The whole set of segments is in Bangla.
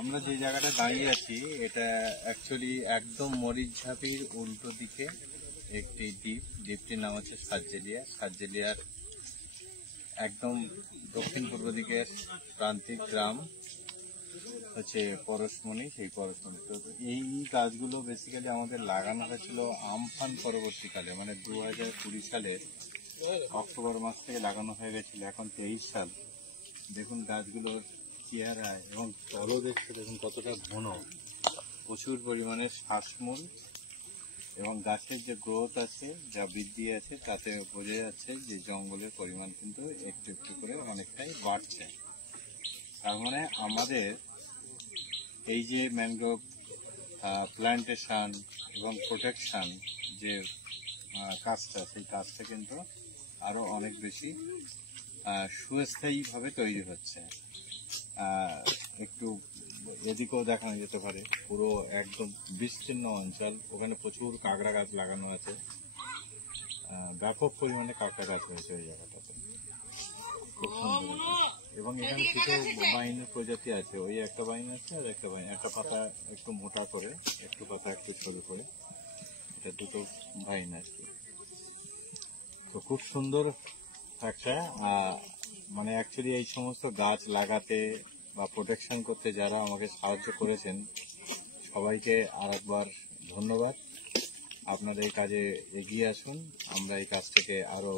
আমরা যে জায়গাটা দাঁড়িয়ে আছি এটা অ্যাকচুয়ালি একদম মরিচঝাপির উল্টো দিকে একটি দ্বীপটির নাম হচ্ছে সার্জেলিয়ার একদম দক্ষিণ পূর্ব দিকের প্রান্তিক গ্রাম হচ্ছে পরশমণি। সেই পরশমণি তো এই গাছগুলো বেসিক্যালি আমাদের লাগানো হয়েছিল আমফান পরবর্তীকালে, মানে 2020 সালে অক্টোবর মাস থেকে লাগানো হয়ে গেছিল। এখন 23 সাল। দেখুন গাছগুলোর চেহারা এবং তলদেশে দেখুন কতটা ঘন, প্রচুর পরিমাণে শ্বাসমূল এবং গাছের যে গ্রোথ আছে, যা বৃদ্ধি আছে, তাতে বোঝা যাচ্ছে যে জঙ্গলের পরিমাণ কিন্তু একটু একটু করে অনেকটাই বাড়ছে। তার মানে আমাদের এই যে ম্যানগ্রোভ প্ল্যান্টেশন এবং প্রোটেকশন যে কাজটা, সেই কাজটা কিন্তু আরো অনেক বেশি সুস্থায়ীভাবে তৈরি হচ্ছে। একটু এদিকেও দেখানো যেতে পারে, পুরো একদম বিস্তীর্ণ অঞ্চল, ওখানে প্রচুর কাঁকড়া গাছ লাগানো আছে, ব্যাপক পরিমাণে কাঁকড়া গাছ হয়েছে ওই জায়গাটাতে, খুব সুন্দর। এবং এখানে কিছু বাইনের প্রজাতি আছে, ওই একটা বাইন আছে আর একটা বাইন, একটা পাতা একটু মোটা করে, একটু পাতা একটু সরু করে, এটা দুটো বাইন আছে। তো খুব সুন্দর একটা মানে অ্যাকচুয়ালি এই সমস্ত গাছ লাগাতে বা প্রোটেকশন করতে যারা আমাকে সাহায্য করেছেন সবাইকে আরেকবার ধন্যবাদ। আপনারা এই কাজে এগিয়ে আসুন, আমরা এই কাজটাকে আরো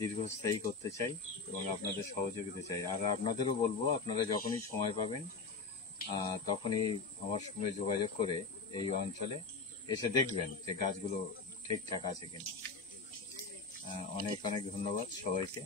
দীর্ঘস্থায়ী করতে চাই এবং আপনাদের সহযোগিতা চাই। আর আপনাদেরও বলবো, আপনারা যখনই সময় পাবেন তখনই আমার সঙ্গে যোগাযোগ করে এই অঞ্চলে এসে দেখবেন যে গাছগুলো ঠিকঠাক আছে কিনা। অনেক অনেক ধন্যবাদ সবাইকে।